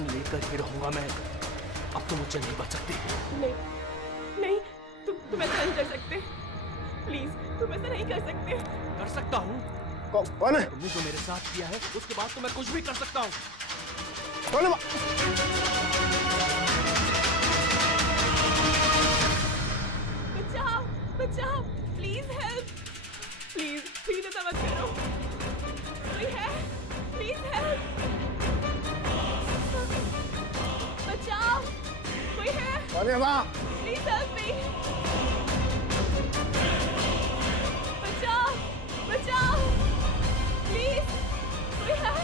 जान लेकर ही रहूंगा मैं। अब तुम मुझसे नहीं बच सकती। नहीं नहीं, तुम ऐसा नहीं कर सकते। प्लीज, तुम ऐसा नहीं कर सकते। कर सकता हूँ। कौन है? तुमने जो मेरे साथ किया है उसके बाद तो मैं कुछ भी कर सकता हूँ। कौन है? बचाओ बचाओ, प्लीज हेल्प, प्लीज प्लीज ऐसा मत करो। कोई है? प्लीज हेल्प, बचाओ, कोई है? कौन है वहाँ? प्लीज हेल्प मी, बचाओ बचाओ, प्लीज, कोई है?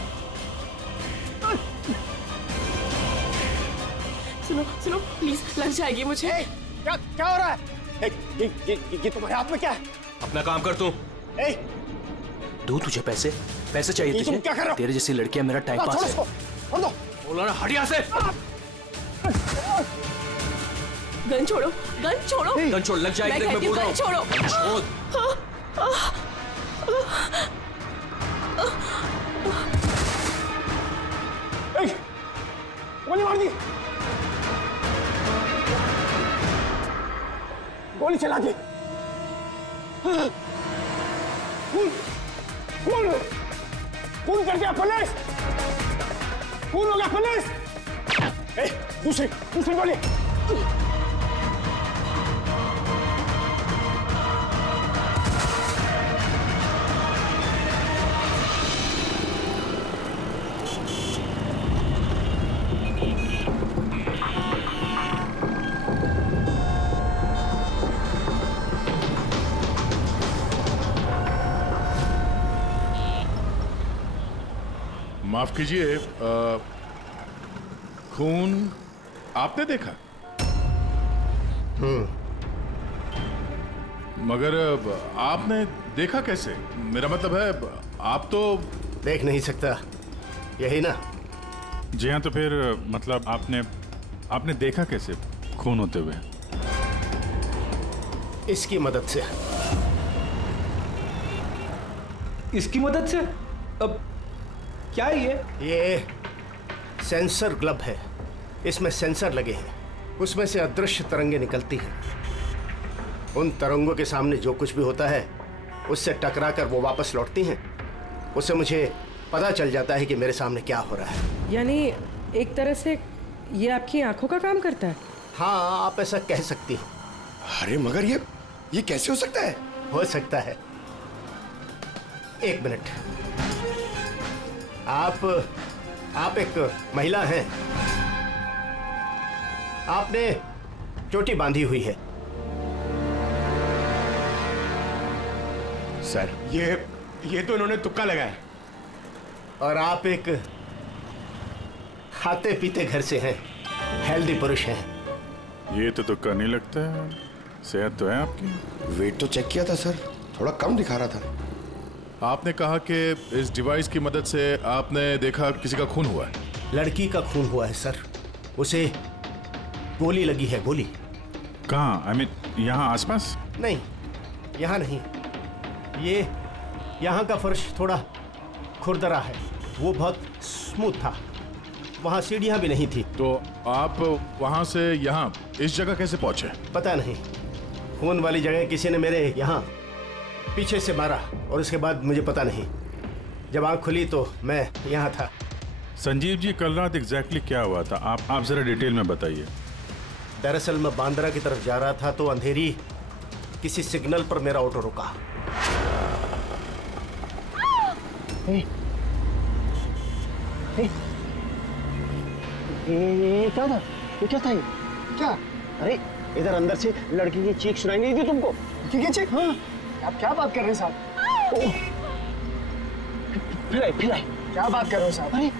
सुनो सुनो, प्लीज, लग जाएगी मुझे। क्या हो रहा है? ये तुम्हारे हाथ में क्या है? अपना काम कर तू। दो तुझे पैसे चाहिए तुझे? तुम क्या कर रहे हो? तेरे जैसी लड़कियां मेरा टाइम पास है। बोला ना, हट यहाँ से। गन छोड़ो, गन छोड़ो। गन छोड़, लग जाएगी। मैं बोल रहा हूँ, छोड़ो। गोली मार दी, गोली चला दी। खून कर दिया पुलिस, खून हो गया पुलिस। दूसरी गोली। माफ कीजिए, खून आपने देखा? मगर आपने देखा कैसे? मेरा मतलब है, आप तो देख नहीं सकता, यही ना? जी हाँ, तो फिर मतलब आपने देखा कैसे खून होते हुए? इसकी मदद से। इसकी मदद से? अब क्या है ये सेंसर ग्लब है, इसमें सेंसर लगे हैं, उसमें से अदृश्य तरंगें निकलती हैं। उन तरंगों के सामने जो कुछ भी होता है उससे टकरा कर वो वापस लौटती हैं। उससे मुझे पता चल जाता है कि मेरे सामने क्या हो रहा है। यानी एक तरह से ये आपकी आंखों का काम करता है? हाँ, आप ऐसा कह सकती हैं। अरे मगर ये कैसे हो सकता है? हो सकता है। एक मिनट, आप एक महिला हैं, आपने चोटी बांधी हुई है। सर, ये तो इन्होंने तुक्का लगाया। और आप एक खाते पीते घर से हैं, हेल्दी पुरुष हैं। ये तो तुक्का नहीं लगता है, सेहत तो है आपकी। वेट तो चेक किया था सर, थोड़ा कम दिखा रहा था। आपने कहा कि इस डिवाइस की मदद से आपने देखा किसी का खून हुआ है। लड़की का खून हुआ है सर, उसे गोली लगी है, गोली। कहाँ? आई मीन यहाँ आसपास? नहीं, यहाँ नहीं। ये यहाँ का फर्श थोड़ा खुरदरा है, वो बहुत स्मूथ था, वहाँ सीढ़ियाँ भी नहीं थी। तो आप वहाँ से यहाँ इस जगह कैसे पहुँचे? पता नहीं, खून वाली जगह किसी ने मेरे यहाँ पीछे से मारा और उसके बाद मुझे पता नहीं। जब आँख खुली तो मैं यहाँ था। संजीव जी, कल रात एग्जैक्टली क्या हुआ था? आप जरा डिटेल में बताइए। दरअसल मैं बांद्रा की तरफ जा रहा था तो अंधेरी किसी सिग्नल पर मेरा ऑटो रुका। ये क्या था? ये क्या था? ये क्या? अरे इधर अंदर से लड़की की चीख सुनाई नहीं दी तुमको? की चीख? हाँ। आप क्या बात कर रहे हैं साहब? फिर आई। क्या बात कर रहे हो साहब? अरे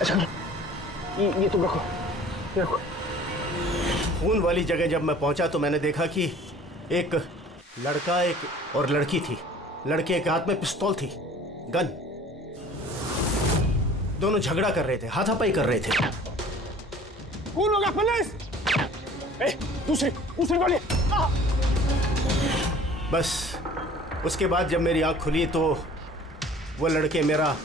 अच्छा, ये तुम रखो। खून वाली जगह जब मैं पहुंचा तो मैंने देखा कि एक लड़का और लड़की थी। लड़के के हाथ में पिस्तौल थी, गन। दोनों झगड़ा कर रहे थे, हाथापाई कर रहे थे। खून होगा पुलिस! दूसरी गोली! बस उसके बाद जब मेरी आंख खुली तो वो लड़के मेरा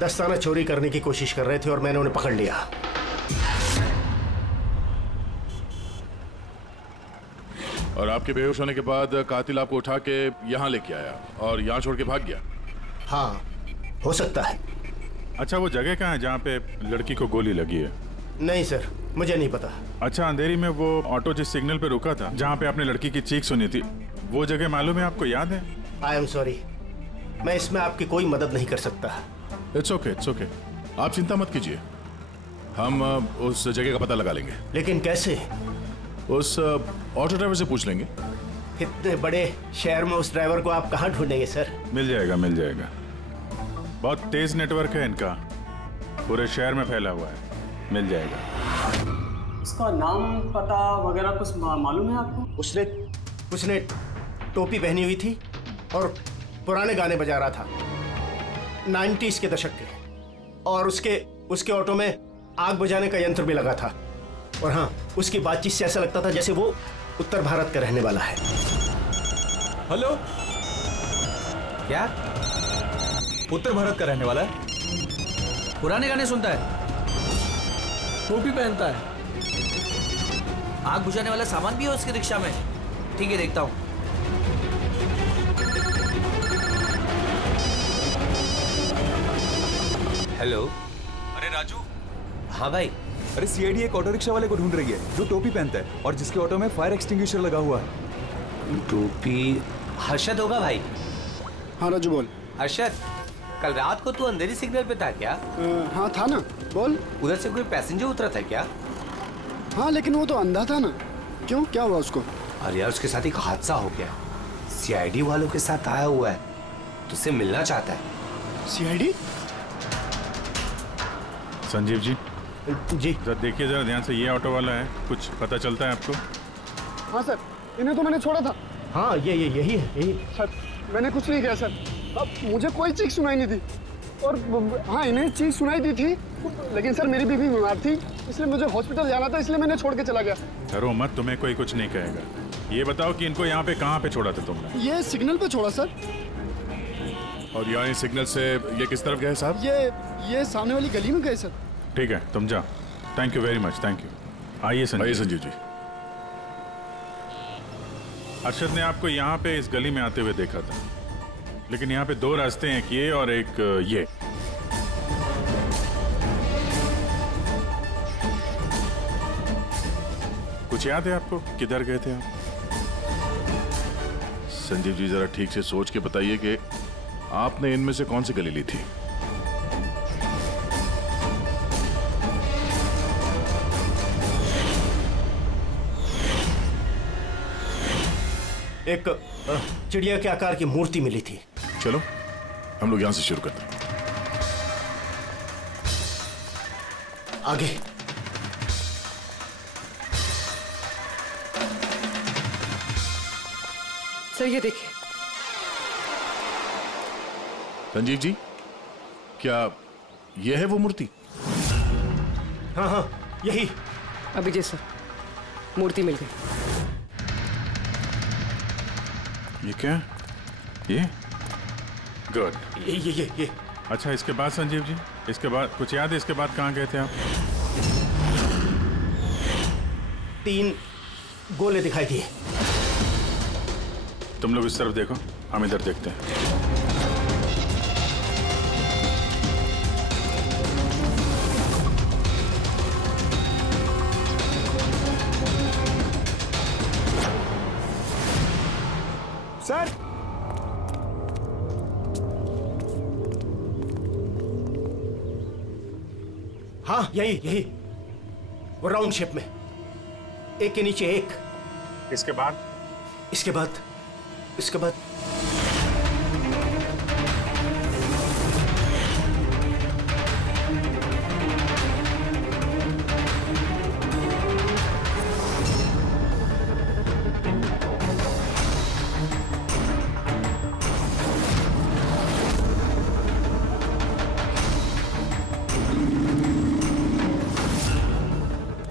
दस्ताना चोरी करने की कोशिश कर रहे थे और मैंने उन्हें पकड़ लिया। और आपके बेहोश होने के बाद कातिल आपको उठा के यहाँ लेके आया और यहाँ छोड़ के भाग गया? हाँ, हो सकता है। अच्छा, वो जगह कहाँ है जहाँ पे लड़की को गोली लगी है? नहीं सर, मुझे नहीं पता। अच्छा, अंधेरी में वो ऑटो जिस सिग्नल पे रुका था, जहाँ पे आपने लड़की की चीख सुनी थी, वो जगह मालूम है आपको, याद है? आई एम सॉरी, मैं इसमें आपकी कोई मदद नहीं कर सकता। इट्स ओके, इट्स ओके, आप चिंता मत कीजिए, हम उस जगह का पता लगा लेंगे। लेकिन कैसे? उस ऑटो ड्राइवर से पूछ लेंगे। इतने बड़े शहर में उस ड्राइवर को आप कहाँ ढूंढेंगे सर? मिल जाएगा, मिल जाएगा। बहुत तेज नेटवर्क है इनका, पूरे शहर में फैला हुआ है, मिल जाएगा। इसका नाम पता वगैरह कुछ मालूम है आपको? उसने टोपी पहनी हुई थी और पुराने गाने बजा रहा था, 90s के दशक के, और उसके ऑटो में आग बुझाने का यंत्र भी लगा था। और हाँ, उसकी बातचीत से ऐसा लगता था जैसे वो उत्तर भारत का रहने वाला है। हेलो, क्या उत्तर भारत का रहने वाला है? पुराने गाने सुनता है, टोपी पहनता है, आग बुझाने वाला सामान भी है उसके रिक्शा में। ठीक है, देखता हूँ। हेलो। अरे राजू। हाँ भाई। अरे सीआईडी एक ऑटो रिक्शा वाले को ढूंढ रही है जो टोपी पहनता है और जिसके ऑटो में फायर एक्सटिंग्विशर लगा हुआ है। टोपी हर्षद होगा भाई। हाँ राजू बोल। हर्षद, कल रात को तू अंधेरी सिग्नल पे था क्या? हाँ था ना, बोल। उधर से कोई पैसेंजर उतरा था क्या? हाँ, लेकिन वो तो अंधा था ना। क्यों, क्या हुआ उसको? अरे यार, उसके साथ एक हादसा हो गया। सीआईडी वालों के साथ आया हुआ है, तुझसे मिलना चाहता है। सीआईडी? संजीव जी। जी जरा देखिए, जरा ध्यान से, ये ऑटो वाला है, कुछ पता चलता है आपको? हाँ सर, इन्हें तो मैंने छोड़ा था। हाँ, यही है। सर, मैंने कुछ नहीं किया सर। अब मुझे कोई चीख सुनाई नहीं दी, और हाँ, इन्हें चीख सुनाई दी थी, लेकिन सर मेरी बीवी बीमार थी, इसलिए मुझे हॉस्पिटल जाना था, इसलिए मैंने छोड़ के चला गया। डरो मत, तुम्हें कोई कुछ नहीं कहेगा। ये बताओ कि इनको यहाँ पे कहाँ पे छोड़ा था तुमने? ये सिग्नल पे छोड़ा सर। और यहाँ सिग्नल से ये किस तरफ गए साहब? ये सामने वाली गली में गए सर। ठीक है, तुम जाओ। Thank you very much, thank you. आइए संजीव जी। अरशद ने आपको यहाँ पे इस गली में आते हुए देखा था, लेकिन यहाँ पे दो रास्ते हैं, एक ये और एक ये। कुछ याद है आपको, किधर गए थे आप? संजीव जी, जरा ठीक से सोच के बताइए कि आपने इनमें से कौन सी गली ली थी? एक चिड़िया के आकार की मूर्ति मिली थी। चलो हम लोग यहां से शुरू करते हैं। आगे। सर ये देखिए। संजीव जी, क्या यह है वो मूर्ति? हाँ, यही। अभिजय सर, मूर्ति मिल गई। ये क्या? ये गुड। ये। अच्छा, इसके बाद संजीव जी, इसके बाद कुछ याद है? इसके बाद कहाँ गए थे आप? 3 गोले दिखाई दिए। तुम लोग इस तरफ देखो, हम इधर देखते हैं। सर, हाँ, यही वो राउंड शेप में, एक के नीचे एक। इसके बाद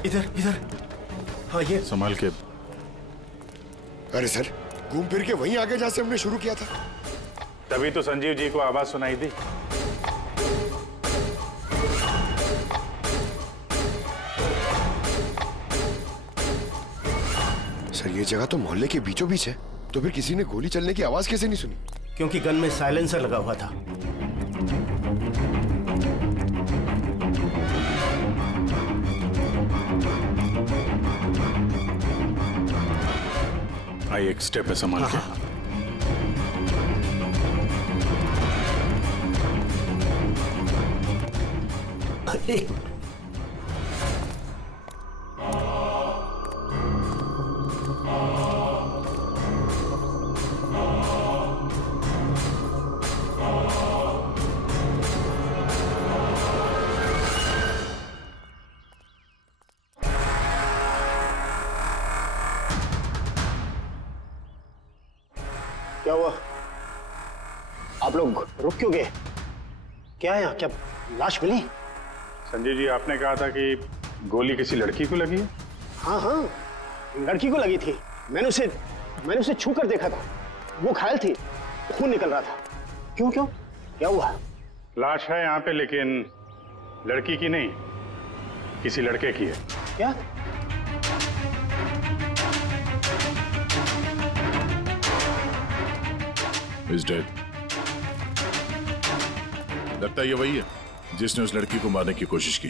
इधर। हाँ, ये संभाल के। अरे सर, घूम फिर के वहीं आगे जहां से हमने शुरू किया था। तभी तो संजीव जी को आवाज सुनाई दी। ये जगह तो मोहल्ले के बीचों बीच है, तो फिर किसी ने गोली चलने की आवाज कैसे नहीं सुनी? क्योंकि गन में साइलेंसर लगा हुआ था। आई एक स्टेप है, संभाल के। एक क्या हुआ? आप लोग रुक क्यों गए? क्या है यहाँ? क्या लाश मिली? संजय जी, आपने कहा था कि गोली किसी लड़की को लगी है। हाँ हाँ, लड़की को लगी थी। मैंने उसे छू कर देखा था। वो घायल थी, खून निकल रहा था। क्यों क्यों क्या हुआ? लाश है यहाँ पे, लेकिन लड़की की नहीं, किसी लड़के की है। क्या? Is dead. लगता है ये वही है जिसने उस लड़की को मारने की कोशिश की।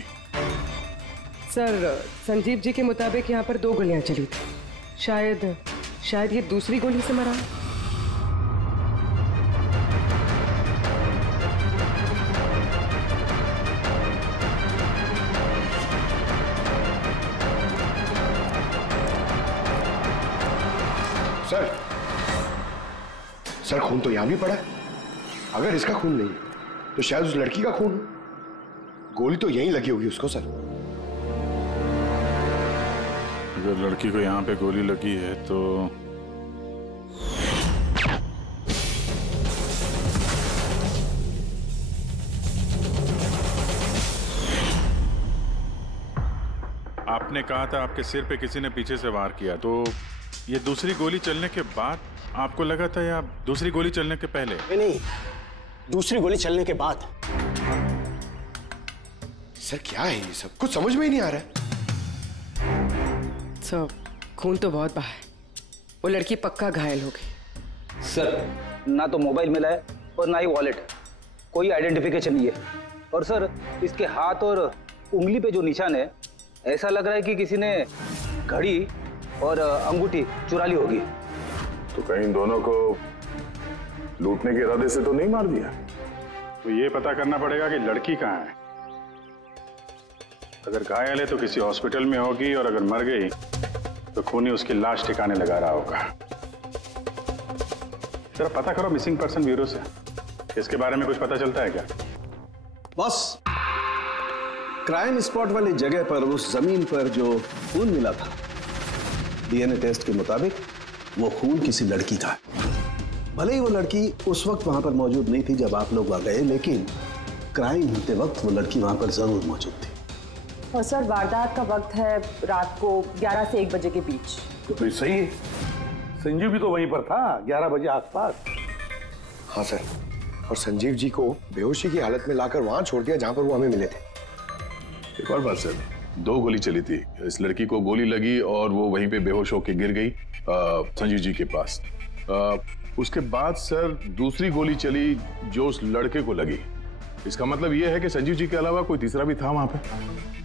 सर, संजीव जी के मुताबिक यहाँ पर 2 गोलियां चली थी। शायद ये दूसरी गोली से मरा है। सर, खून तो यहां भी पड़ा है। अगर इसका खून नहीं तो शायद उस लड़की का खून। गोली तो यहीं लगी होगी उसको। सर, अगर लड़की को यहाँ पे गोली लगी है तो आपने कहा था आपके सिर पे किसी ने पीछे से वार किया, तो ये दूसरी गोली चलने के बाद आपको लगा था या दूसरी गोली चलने के पहले? नहीं, दूसरी गोली चलने के बाद। सर क्या है ये सब? कुछ समझ में ही नहीं आ रहा है। सर, खून तो बहुत बहा है। वो लड़की पक्का घायल हो गई। सर, ना तो मोबाइल मिला है और ना ही वॉलेट। कोई आइडेंटिफिकेशन नहीं है। और सर, इसके हाथ और उंगली पे जो निशान है, ऐसा लग रहा है कि किसी ने घड़ी और अंगूठी चुरा ली होगी। तो कहीं दोनों को लूटने के इरादे से तो नहीं मार दिया? तो ये पता करना पड़ेगा कि लड़की कहाँ है। अगर घायल है तो किसी हॉस्पिटल में होगी, और अगर मर गई तो खूनी उसकी लाश ठिकाने लगा रहा होगा। जरा पता करो मिसिंग पर्सन ब्यूरो से, इसके बारे में कुछ पता चलता है क्या? बॉस, क्राइम स्पॉट वाली जगह पर उस जमीन पर जो खून मिला था, डीएनए टेस्ट के मुताबिक वो खून किसी लड़की का है। भले ही वो लड़की उस वक्त वहां पर मौजूद नहीं थी जब आप लोग वहां गए, लेकिन क्राइम होते वक्त वो लड़की वहां पर जरूर मौजूद थी। और सर, वारदात का वक्त है रात को 11 से 1 बजे के बीच। तो फिर सही है, संजीव भी तो वहीं पर था 11 बजे आसपास। हाँ सर, और संजीव जी को बेहोशी की हालत में लाकर वहां छोड़ दिया जहां पर वो हमें मिले थे। एक और बात सर, 2 गोली चली थी। इस लड़की को गोली लगी और वो वहीं पे बेहोश होकर गिर गई संजीव जी के पास। उसके बाद सर दूसरी गोली चली जो उस लड़के को लगी। इसका मतलब ये है कि संजीव जी के अलावा कोई तीसरा भी था वहां पे,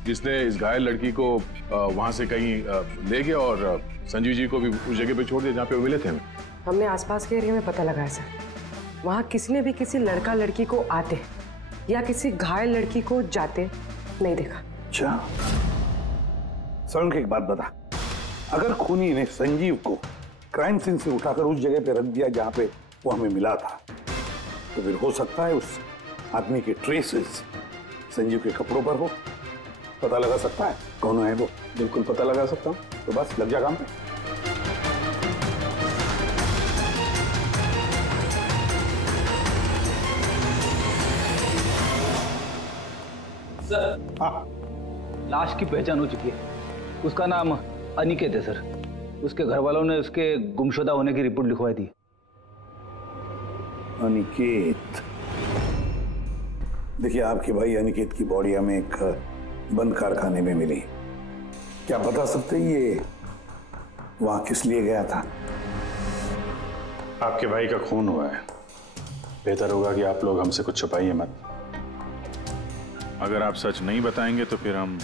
जिसने इस घायल लड़की को वहां से कहीं ले गया और संजीव जी को भी उस जगह पे छोड़ दिया जहाँ पे वो मिले थे। हमने आसपास के एरिया में पता लगाया सर, वहाँ किसी ने भी किसी लड़का लड़की को आते या किसी घायल लड़की को जाते नहीं देखा। अच्छा सर, एक बात बता, अगर खूनी ने संजीव को क्राइम सीन से उठाकर उस जगह पे रख दिया जहां पे वो हमें मिला था, तो फिर हो सकता है उस आदमी के ट्रेसेस संजीव के कपड़ों पर हो। पता लगा सकता है कौन है वो? बिल्कुल पता लगा सकता हूँ। तो बस लग जा काम पे। सर, हाँ, लाश की पहचान हो चुकी है। उसका नाम अनिकेत है सर। उसके घर वालों ने उसके गुमशुदा होने की रिपोर्ट लिखवाई थी। अनिकेत, देखिए आपके भाई अनिकेत की बॉडी हमें एक बंद कारखाने में मिली। क्या बता सकते हैं ये वहां किस लिए गया था? आपके भाई का खून हुआ है, बेहतर होगा कि आप लोग हमसे कुछ छुपाइए मत। अगर आप सच नहीं बताएंगे तो फिर हम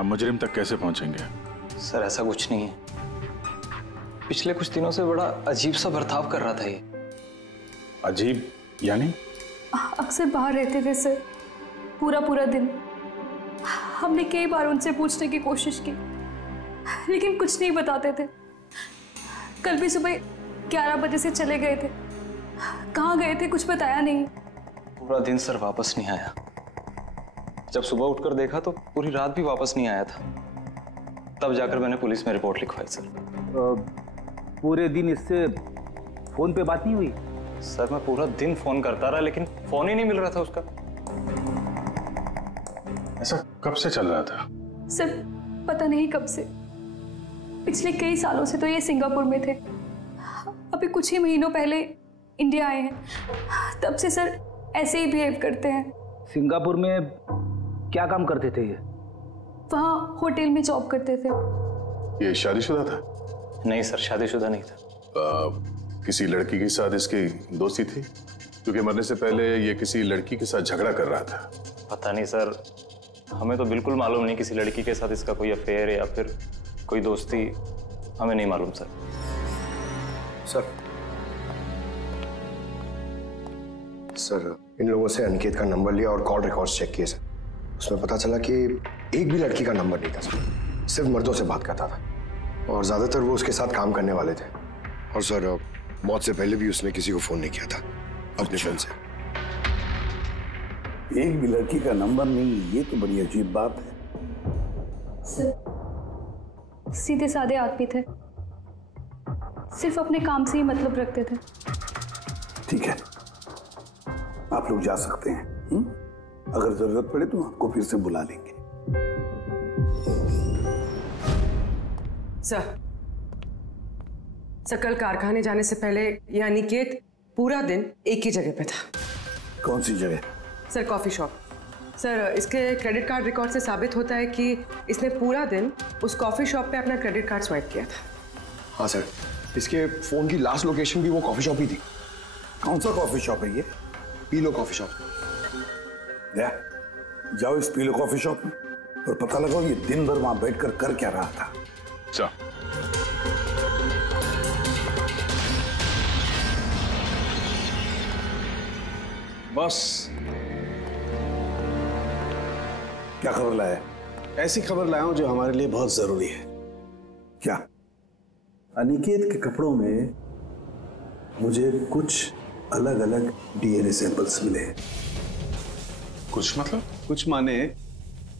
मुजरिम तक कैसे पहुंचेंगे? सर ऐसा कुछ नहीं है, पिछले कुछ दिनों से बड़ा अजीब सा बर्ताव कर रहा था ये। अजीब यानी? अक्सर बाहर रहते थे सर, पूरा दिन। हमने कई बार उनसे पूछने की कोशिश की, लेकिन कुछ नहीं बताते थे। कल भी सुबह 11 बजे से चले गए थे। कहाँ गए थे कुछ बताया नहीं। पूरा दिन सर वापस नहीं आया। जब सुबह उठकर देखा तो पूरी रात भी वापस नहीं आया था। तब जाकर मैंने पुलिस में रिपोर्ट लिखवाई सर। पूरे दिन इससे फोन पे बात नहीं हुई? सर मैं पूरा दिन फोन करता रहा, लेकिन फोन ही नहीं मिल रहा था उसका। ऐसा कब से चल रहा था? सर पता नहीं कब से, पिछले कई सालों से तो ये सिंगापुर में थे। अभी कुछ ही महीनों पहले इंडिया आए हैं, तब से सर ऐसे ही बिहेव करते हैं। सिंगापुर में क्या काम करते थे ये? वहाँ होटल में जॉब करते थे। ये शादीशुदा था? नहीं सर, शादीशुदा नहीं था। किसी लड़की के साथ इसकी दोस्ती थी? क्योंकि मरने से पहले ये किसी लड़की के साथ झगड़ा कर रहा था। पता नहीं सर, हमें तो बिल्कुल मालूम नहीं किसी लड़की के साथ इसका कोई अफेयर या फिर कोई दोस्ती, हमें नहीं मालूम सर। सर इन लोगों से अनिकेत का नंबर लिया और कॉल रिकॉर्ड्स चेक किए सर। उसमें पता चला कि एक भी लड़की का नंबर नहीं था सर, सिर्फ मर्दों से बात करता था और ज्यादातर वो उसके साथ काम करने वाले थे। और सर मौत से पहले भी उसने किसी को फोन नहीं किया था अपने फोन से। एक भी लड़की का नंबर नहीं, ये तो बड़ी अजीब बात है। सर सीधे साधे आदमी थे, सिर्फ अपने काम से ही मतलब रखते थे। ठीक है, आप लोग जा सकते हैं। अगर जरूरत पड़े तो आपको फिर से बुला लेंगे। सर कल कारखाने जाने से पहले ये अनिकेत पूरा दिन एक ही जगह पे था। कौन सी जगह? Sir coffee shop. सर इसके क्रेडिट कार्ड रिकॉर्ड से साबित होता है कि इसने पूरा दिन उस कॉफी शॉप पे अपना क्रेडिट कार्ड स्वाइप किया था। हाँ सर, इसके फोन की लास्ट लोकेशन भी वो कॉफी शॉप ही थी। कौन सा कॉफी शॉप है ये? पीलो कॉफी शॉप। जाओ इस पीलो कॉफी शॉप में और पता लगाओ ये दिन भर वहां बैठकर कर क्या रहा था। बॉस, क्या खबर लाया? ऐसी खबर लाया हूं जो हमारे लिए बहुत जरूरी है। क्या? अनिकेत के कपड़ों में मुझे कुछ अलग अलग डीएनए सैंपल्स मिले हैं। कुछ मतलब? कुछ माने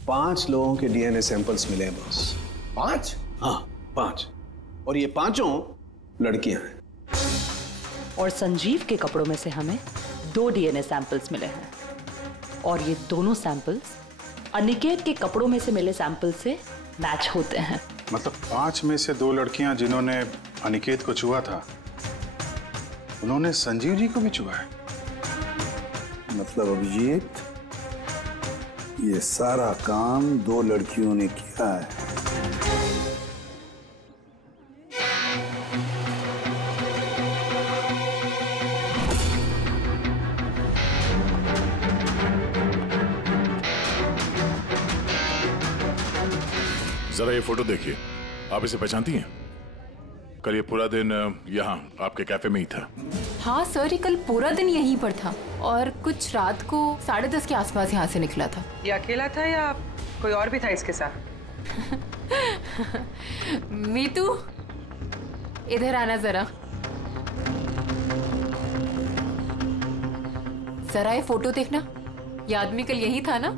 5 लोगों के डीएनए सैंपल्स मिले हैं बॉस। 5? हाँ 5, और ये 5 लड़कियां हैं। और संजीव के कपड़ों में से हमें 2 डीएनए सैंपल्स मिले हैं, और ये दोनों सैंपल्स अनिकेत के कपड़ों में से मिले सैंपल से मैच होते हैं। मतलब 5 में से 2 लड़कियां जिन्होंने अनिकेत को छुआ था, उन्होंने संजीव जी को भी छुआ है। मतलब अभिजीत, ये सारा काम 2 लड़कियों ने किया है। जरा ये फोटो देखिए, आप इसे पहचानती हैं? कल ये पूरा दिन यहाँ आपके कैफे में ही था। हाँ सर, ये कल पूरा दिन यहीं पर था और कुछ रात को 10:30 के आसपास यहाँ से निकला था। ये अकेला था या कोई और भी था इसके साथ? मीतू, इधर आना जरा। जरा ये फोटो देखना, ये आदमी कल यही था ना?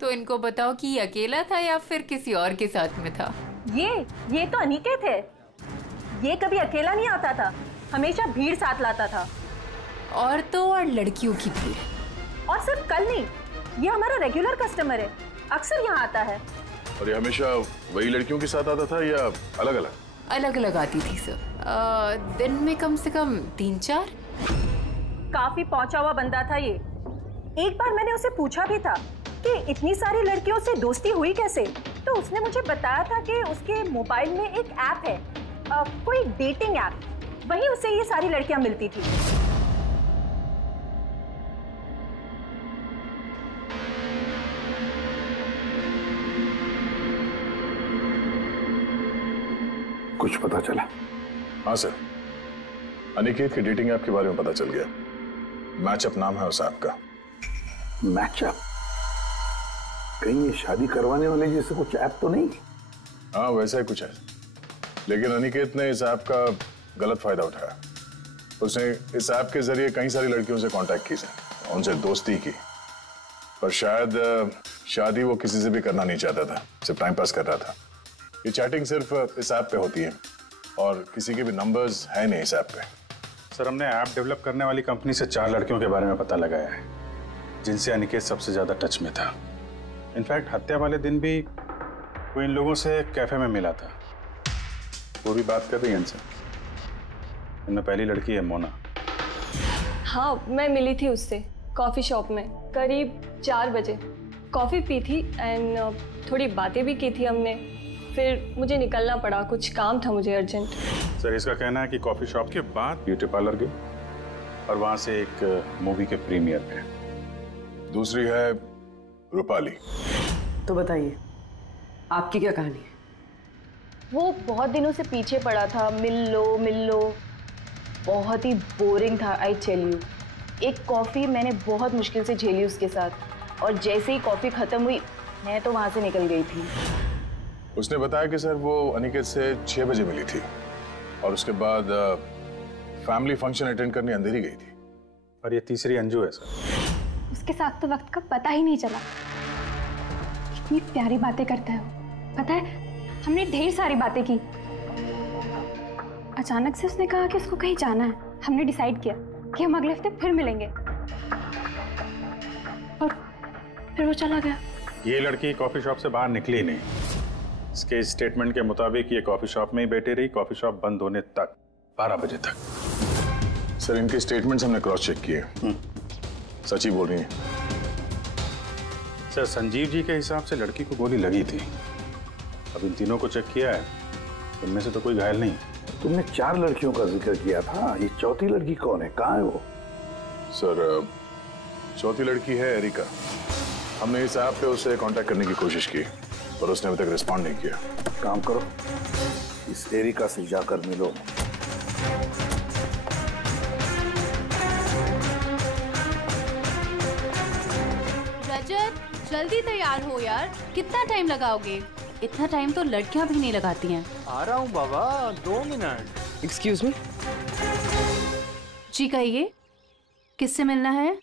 तो इनको बताओ कि ये अकेला था या फिर किसी और के साथ में था। ये तो अनिकेत है। ये कभी अकेला नहीं आता था, हमेशा भीड़ साथ लाता था। और तो और लड़कियों की भीड़। और सिर्फ कल नहीं, ये हमारा रेगुलर कस्टमर है, अक्सर यहाँ आता है। और ये हमेशा वही लड़कियों के साथ आता था या अलग अलग? अलग अलग आती थी सर, दिन में कम से कम 3-4। काफी पहुंचा हुआ बंदा था ये। एक बार मैंने उसे पूछा भी था कि इतनी सारी लड़कियों से दोस्ती हुई कैसे, तो उसने मुझे बताया था कि उसके मोबाइल में एक ऐप है, कोई डेटिंग ऐप, वहीं उसे ये सारी लड़कियां मिलती थी। कुछ पता चला? हाँ सर, अनिकेत के डेटिंग ऐप के बारे में पता चल गया। मैचअप नाम है उस ऐप का। मैचअप? कहीं ये शादी करवाने वाले जैसे कुछ ऐप तो नहीं? हाँ वैसा ही कुछ है, लेकिन अनिकेत ने इस ऐप का गलत फायदा उठाया। उसने इस ऐप के जरिए कई सारी लड़कियों से कांटेक्ट की, उनसे दोस्ती की, पर शायद शादी वो किसी से भी करना नहीं चाहता था, सिर्फ टाइम पास कर रहा था। ये चैटिंग सिर्फ इस ऐप पे होती है और किसी के भी नंबर्स है नहीं इस ऐप पे। सर, हमने ऐप डेवलप करने वाली कंपनी से 4 लड़कियों के बारे में पता लगाया है जिनसे अनिकेत सबसे ज्यादा टच में था। इनफैक्ट हत्या वाले दिन भी वो इन लोगों से कैफे में मिला था। वो भी बात कर रही है इनसे। इनमें पहली लड़की है मोना। हाँ, मैं मिली थी उससे कॉफ़ी शॉप में करीब 4 बजे। कॉफ़ी पी थी एंड थोड़ी बातें भी की थी हमने। फिर मुझे निकलना पड़ा, कुछ काम था मुझे अर्जेंट। सर, इसका कहना है कि कॉफ़ी शॉप के बाद ब्यूटी पार्लर गई और वहाँ से एक मूवी के प्रीमियर पे। दूसरी है रूपाली। तो बताइए, आपकी क्या कहानी है? वो बहुत दिनों से पीछे पड़ा था, मिल लो। बहुत ही बोरिंग था, आई टेल यू। एक कॉफ़ी मैंने बहुत मुश्किल से झेली उसके साथ, और जैसे ही कॉफ़ी ख़त्म हुई मैं तो वहाँ से निकल गई थी। उसने बताया कि सर वो अनिकेत से 6 बजे मिली थी और उसके बाद फैमिली फंक्शन अटेंड करने अंधेरी गई थी। और ये तीसरी अंजू है सर। उसके साथ तो वक्त का पता ही नहीं चला। कितनी प्यारी बातें करता है वो, पता है हमने ढेर सारी बातें की। अचानक से उसने कहा कि उसको कहीं जाना है। हमने डिसाइड किया कि हम अगले हफ्ते फिर मिलेंगे, और फिर वो चला गया। ये लड़की कॉफी शॉप से बाहर निकली नहीं। इसके स्टेटमेंट के मुताबिक ये कॉफी शॉप में ही बैठी रही, कॉफी शॉप बंद होने तक, 12 बजे तक। सर, इनके स्टेटमेंट्स हमने क्रॉस चेक किए, सच ही बोल रही हैं। सर, संजीव जी के हिसाब से लड़की को गोली लगी थी। अब इन तीनों को चेक किया है, इनमें से तो कोई घायल नहीं। तुमने 4 लड़कियों का जिक्र किया था, ये चौथी लड़की कौन है, कहाँ है वो? सर, चौथी लड़की है एरिका। हमने इस ऐप पे उससे कांटेक्ट करने की कोशिश की पर उसने अभी तक रिस्पॉन्ड नहीं किया। काम करो, इस एरिका से जाकर मिलो। रजत, जल्दी तैयार हो यार, कितना टाइम लगाओगे? इतना टाइम तो लड़कियां भी नहीं लगाती हैं। आ रहा हूँ बाबा, 2 मिनट। Excuse me. जी कहिए, किससे मिलना है?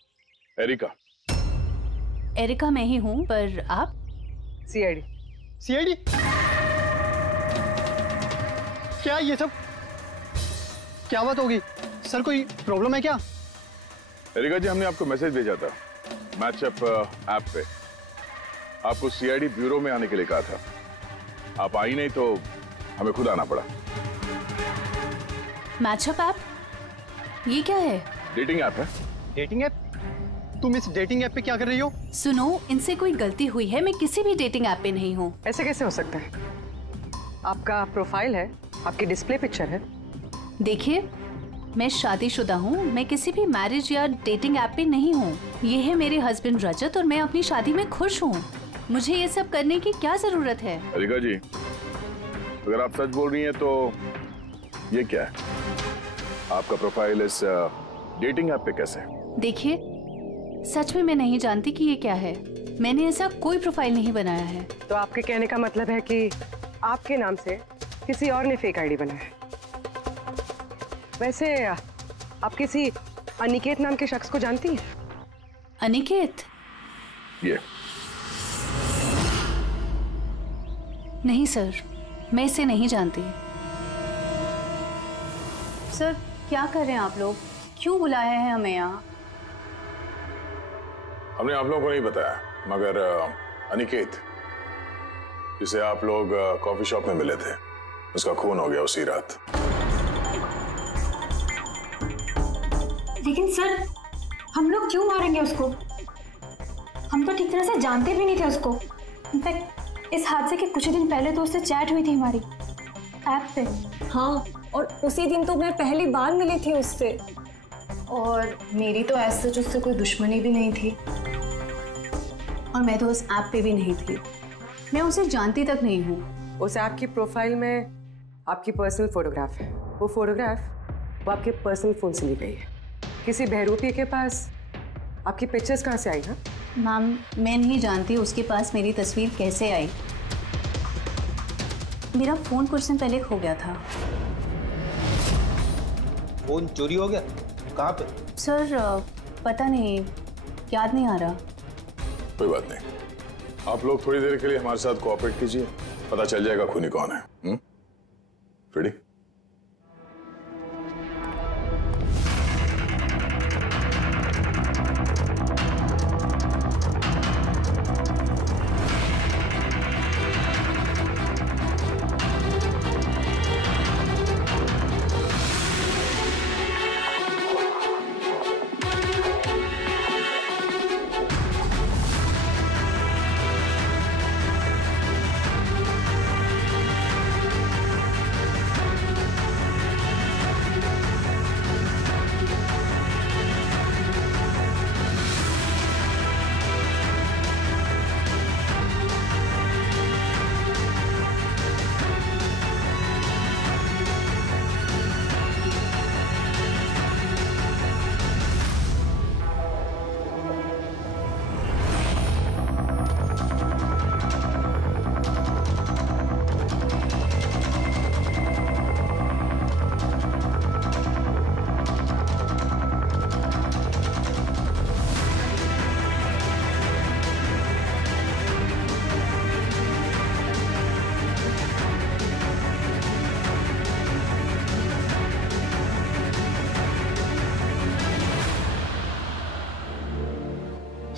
एरिका। एरिका मैं ही हूँ, पर आप? सीआईडी। सीआईडी? क्या ये सब? क्या बात होगी सर, कोई प्रॉब्लम है क्या? एरिका जी, हमने आपको मैसेज भेजा था मैचअप ऐप पे। आपको सीआईडी ब्यूरो में आने के लिए कहा था। आप आई नहीं तो हमें खुद आना पड़ा। Matchup app? ये क्या है? डेटिंग ऐप है। Dating app? तुम इस डेटिंग ऐप पे क्या कर रही हो? सुनो, इनसे कोई गलती हुई है, मैं किसी भी डेटिंग ऐप पे नहीं हूँ। ऐसे कैसे हो सकता है? आपका प्रोफाइल है, आपकी डिस्प्ले पिक्चर है। देखिए, मैं शादीशुदा हूँ, मैं किसी भी मैरिज या डेटिंग ऐप पे नहीं हूँ। ये है मेरे हस्बैंड रजत और मैं अपनी शादी में खुश हूँ। मुझे ये सब करने की क्या जरूरत है? एरिका जी, अगर आप सच बोल रही हैं तो ये क्या है? आपका प्रोफाइल इस डेटिंग ऐप पे कैसे? देखिए, सच में मैं नहीं जानती कि ये क्या है। मैंने ऐसा कोई प्रोफाइल नहीं बनाया है। तो आपके कहने का मतलब है कि आपके नाम से किसी और ने फेक आईडी बनाया है। वैसे आप किसी अनिकेत नाम के शख्स को जानती हैं? अनिकेत? ये नहीं सर, मैं इसे नहीं जानती। सर, क्या कर रहे हैं आप लोग? क्यों बुलाए हैं हमें यहाँ? हमने आप लोगों को नहीं बताया, मगर अनिकेत, जिसे आप लोग कॉफी शॉप में मिले थे, उसका खून हो गया उसी रात। लेकिन सर, हम लोग क्यों मारेंगे उसको? हम तो ठीक तरह से जानते भी नहीं थे उसको। इनफैक्ट इस हादसे के कुछ दिन पहले तो उससे चैट हुई थी हमारी ऐप पे। हाँ, और उसी दिन तो मैं पहली बार मिली थी उससे। और मेरी तो ऐसे सच उससे कोई दुश्मनी भी नहीं थी। और मैं तो उस ऐप पे भी नहीं थी, मैं उसे जानती तक नहीं हूँ। उस ऐप की प्रोफाइल में आपकी पर्सनल फोटोग्राफ है। वो फोटोग्राफ वो आपके पर्सनल फोन से ली गई है। किसी बहरूपी के पास आपकी पिक्चर्स कहाँ से आई ना? मैम, मैं नहीं जानती उसके पास मेरी तस्वीर कैसे आई। मेरा फोन कुछ दिन पहले खो गया था। फोन चोरी हो गया? कहाँ पे? सर पता नहीं, याद नहीं आ रहा। कोई बात नहीं, आप लोग थोड़ी देर के लिए हमारे साथ कोऑपरेट कीजिए, पता चल जाएगा खूनी कौन है। रेडी?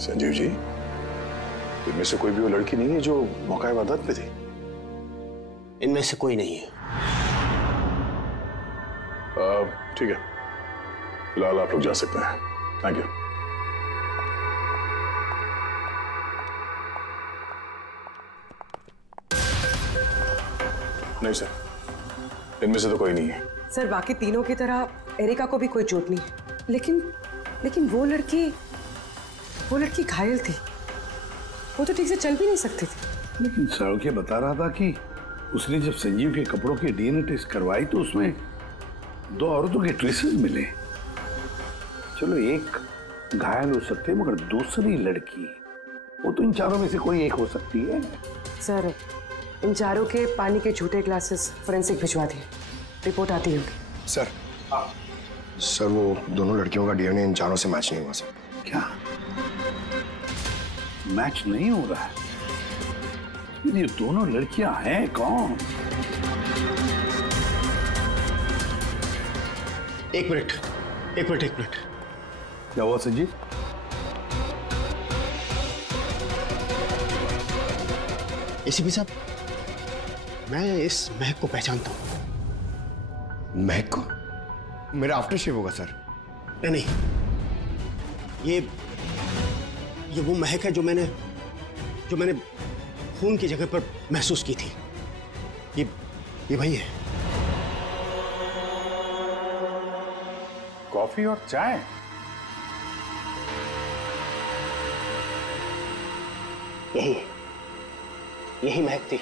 संजीव जी, इनमें से कोई भी वो लड़की नहीं है जो मौका वारदात पे थी? इनमें से कोई नहीं है। ठीक है, फिलहाल आप लोग जा सकते हैं। Thank you. नहीं सर, इनमें से तो कोई नहीं है। सर, बाकी तीनों की तरह एरिका को भी कोई चोट नहीं है, लेकिन वो लड़की घायल थी। वो तो ठीक से चल भी नहीं सकती थी। लेकिन सर के बता रहा था कि उसने जब संजीव के कपड़ों के डीएनए टेस्ट करवाई तो उसमें 2 औरतों के ट्रेसेस मिले। चलो एक घायल हो सकते हैं, मगर दूसरी लड़की, वो तो इन चारों में से कोई एक हो सकती है। सर, इन चारों के पानी के झूठे ग्लासेस फोरेंसिक भिजवा दिए, रिपोर्ट आती होगी। सर वो दोनों लड़कियों का डीएनए इन चारों से मैच नहीं हुआ सर। क्या मैच नहीं हो रहा है? ये दोनों लड़कियां हैं कौन? एक मिनट। क्या हुआ संजीव? एसीपी साहब, मैं इस महक को पहचानता हूं। महक को? मेरा आफ्टर शेव होगा सर। नहीं, ये वो महक है जो मैंने खून की जगह पर महसूस की थी। ये वही है। कॉफी और चाय? यही महक थी।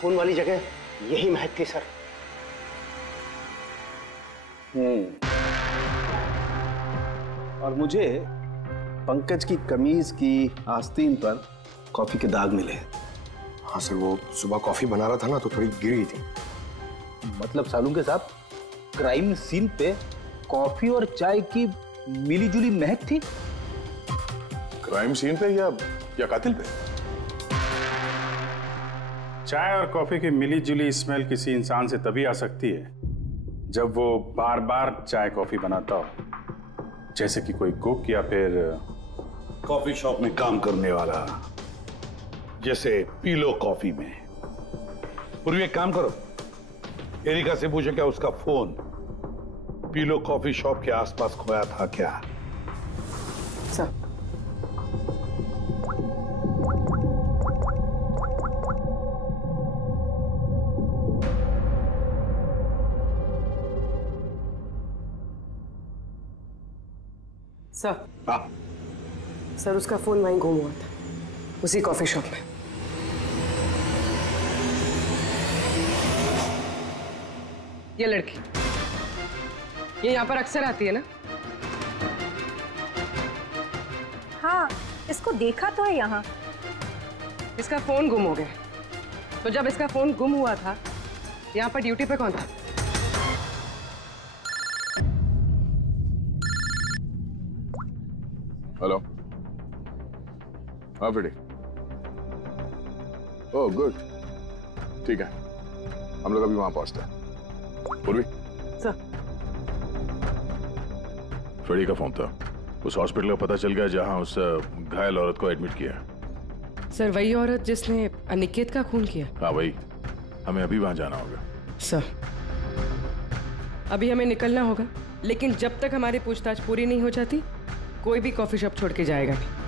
खून वाली जगह यही महक थी सर। और मुझे पंकज की कमीज की आस्तीन पर कॉफी के दाग मिले। हाँ सर, वो सुबह कॉफी बना रहा था ना, तो थोड़ी गिर गई थी। मतलब सालुंके साहब, क्राइम सीन पे कॉफी और चाय की मिलीजुली महक थी? क्राइम सीन पे या कातिल पे? चाय और कॉफी की मिलीजुली स्मेल किसी इंसान से तभी आ सकती है जब वो बार बार चाय कॉफी बनाता हो, जैसे कि कोई कुक या फिर कॉफी शॉप में काम करने वाला, जैसे पीलो कॉफी में। पूर्वी एक काम करो, एरिका से पूछो क्या उसका फोन पीलो कॉफी शॉप के आसपास खोया था क्या? Sir, sir. हाँ सर, उसका फोन वहीं गुम हुआ था, उसी कॉफी शॉप में। ये लड़की ये यहाँ पर अक्सर आती है ना? हाँ, इसको देखा तो है यहाँ। इसका फोन गुम हो गया, तो जब इसका फोन गुम हुआ था यहाँ पर ड्यूटी पे कौन था? हेलो। हाँ फ्रेडी। ओह गुड, ठीक है, हम लोग अभी वहां पहुंचते हैं। पूर्वी सर। फ्रेडी का फोन था, उस हॉस्पिटल का पता चल गया जहां उस घायल औरत को एडमिट किया। सर, वही औरत जिसने अनिकेत का खून किया? हाँ वही, हमें अभी वहां जाना होगा। सर, अभी हमें निकलना होगा, लेकिन जब तक हमारी पूछताछ पूरी नहीं हो जाती कोई भी कॉफी शॉप छोड़ के जाएगा नहीं।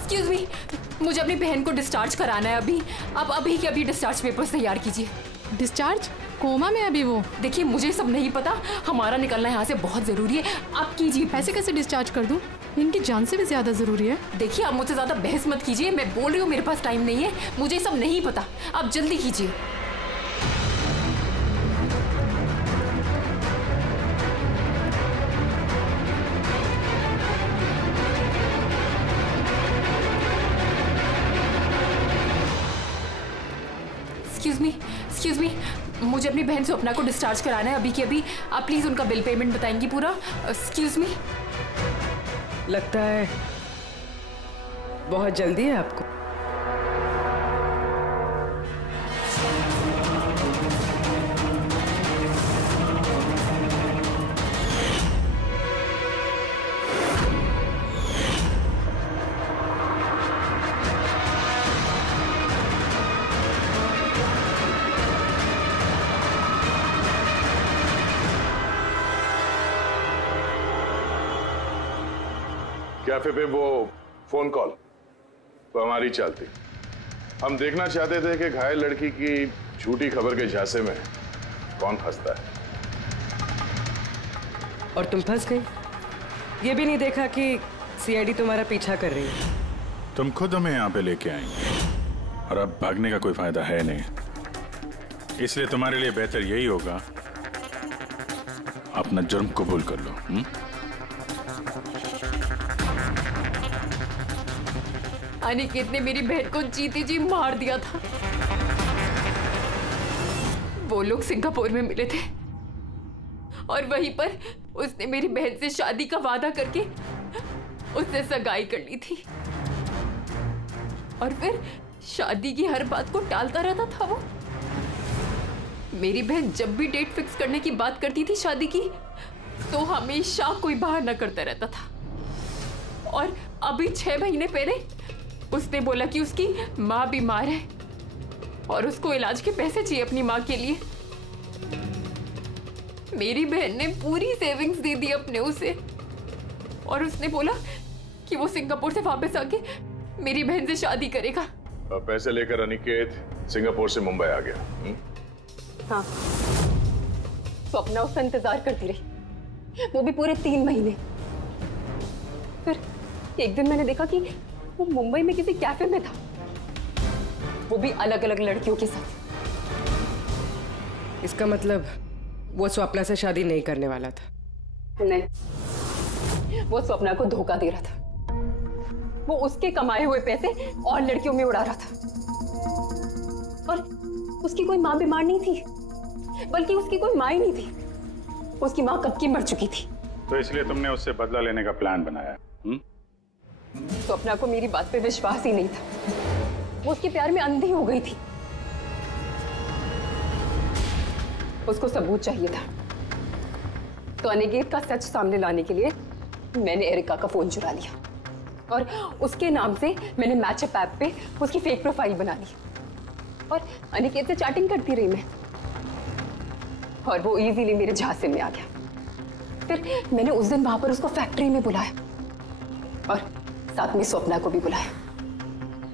एक्सक्यूज मी, मुझे अपनी बहन को डिस्चार्ज कराना है अभी। आप अभी के अभी डिस्चार्ज पेपर्स तैयार कीजिए। डिस्चार्ज? कोमा में अभी वो? देखिए मुझे सब नहीं पता, हमारा निकलना यहाँ से बहुत जरूरी है, आप कीजिए। ऐसे कैसे डिस्चार्ज कर दूँ? इनकी जान से भी ज्यादा जरूरी है। देखिए आप मुझसे ज्यादा बहस मत कीजिए, मैं बोल रही हूँ मेरे पास टाइम नहीं है, मुझे सब नहीं पता, आप जल्दी कीजिए। एक्सक्यूज मी, मुझे अपनी बहन स्वप्ना को डिस्चार्ज कराना है अभी के अभी। आप प्लीज उनका बिल पेमेंट बताएंगी पूरा? Excuse me. लगता है बहुत जल्दी है आपको। कैफे पे वो फोन कॉल तो हमारी चलती। हम देखना चाहते थे कि घायल लड़की की झूठी खबर के झांसे में कौन फंसता है। और तुम फंस गई। ये भी नहीं देखा कि सीआईडी तुम्हारा पीछा कर रही है। तुम खुद हमें यहाँ पे लेके आएंगे और अब भागने का कोई फायदा है नहीं, इसलिए तुम्हारे लिए बेहतर यही होगा अपना जुर्म कबूल कर लो। अनिकेत ने मेरी बहन को जीती जी मार दिया था। वो लोग सिंगापुर में मिले थे और वहीं पर उसने मेरी बहन से शादी का वादा करके उससे सगाई कर ली थी और फिर शादी की हर बात को टालता रहता था वो। मेरी बहन जब भी डेट फिक्स करने की बात करती थी शादी की तो हमेशा कोई बहाना करता रहता था। और अभी 6 महीने पहले उसने बोला कि उसकी माँ बीमार है और उसको इलाज के पैसे चाहिए अपनी माँ के लिए। मेरी बहन ने पूरी सेविंग्स दे दी अपने उसे और उसने बोला कि वो सिंगापुर से वापस आके मेरी बहन से शादी करेगा। पैसे लेकर अनिकेत सिंगापुर से मुंबई आ गया। हाँ, स्वप्ना उसका इंतजार करती रही, वो भी पूरे 3 महीने। फिर एक दिन मैंने देखा कि वो मुंबई में किसी कैफे में था, वो भी अलग अलग लड़कियों के साथ। इसका मतलब वो स्वप्ना से शादी नहीं करने वाला था? नहीं, वो स्वप्ना को धोखा दे रहा था। वो उसके कमाए हुए पैसे और लड़कियों में उड़ा रहा था। और उसकी कोई माँ बीमार नहीं थी, बल्कि उसकी कोई माँ ही नहीं थी। उसकी माँ कब की मर चुकी थी। तो इसलिए तुमने उससे बदला लेने का प्लान बनाया? स्वप्ना को मेरी बात पे विश्वास ही नहीं था। वो उसके प्यार में अंधी हो गई थी। उसको सबूत चाहिए था, तो अनिकेत का सच सामने लाने के लिए मैंने एरिका का फोन चुरा लिया और उसके नाम से मैंने मैचअप ऐप पे उसकी फेक प्रोफाइल बना ली और अनिकेत से चैटिंग करती रही मैं, और वो इजीली मेरे झांसे में आ गया। फिर मैंने उस दिन वहां पर उसको फैक्ट्री में बुलाया और साथ में स्वप्ना को भी बुलाया,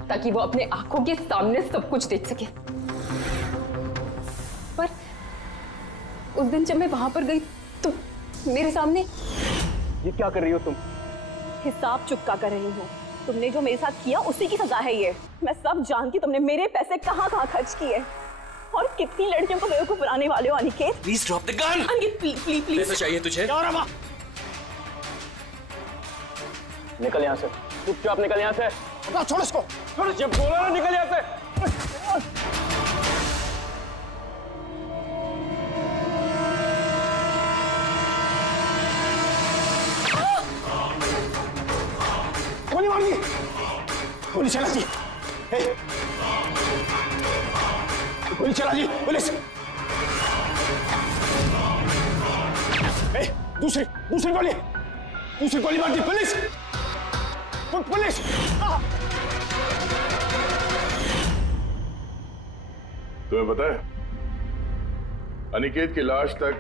ताकि वो अपने आंखों के सामने सब कुछ देख सके। पर उस दिन जब मैं वहां पर गई तो मेरे सामने। ये क्या कर रही हो तुम? हिसाब चुका कर रही हूँ। तुमने जो मेरे साथ किया उसी की सजा है ये। मैं सब जानती, तुमने मेरे पैसे कहाँ कहाँ खर्च किए और कितनी लड़कियों को बेवकूफ बनाने वाले हो Aniket. Please drop the gun. Aniket please please. पैसा चाहिए तुझे? निकल यहाँ से, चुपचाप निकल यहाँ से। छोड़ इसको, छोड़। जब बोला ना निकल यहाँ से। गोली मार दी, गोली चला दी, गोली चला दी पुलिस। दूसरी गोली मार दी पुलिस। पुलिस तुम्हें पता है अनिकेत की लाश तक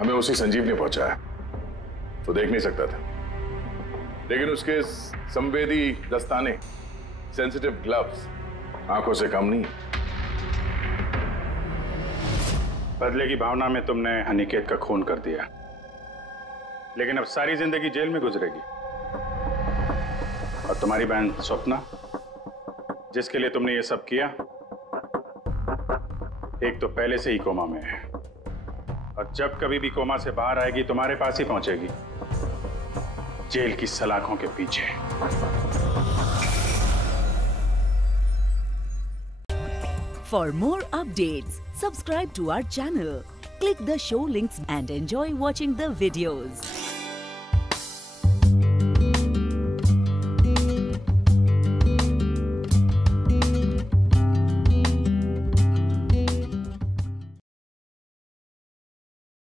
हमें उसी संजीव ने पहुंचाया। वो देख नहीं सकता था, लेकिन उसके संवेदी दस्ताने, सेंसिटिव ग्लव्स आंखों से कम नहीं। बदले की भावना में तुमने अनिकेत का खून कर दिया, लेकिन अब सारी जिंदगी जेल में गुजरेगी। और तुम्हारी बहन स्वप्ना, जिसके लिए तुमने ये सब किया, एक तो पहले से ही कोमा में है, और जब कभी भी कोमा से बाहर आएगी तुम्हारे पास ही पहुंचेगी, जेल की सलाखों के पीछे। For more updates, subscribe to our channel, click the show links and enjoy watching the videos.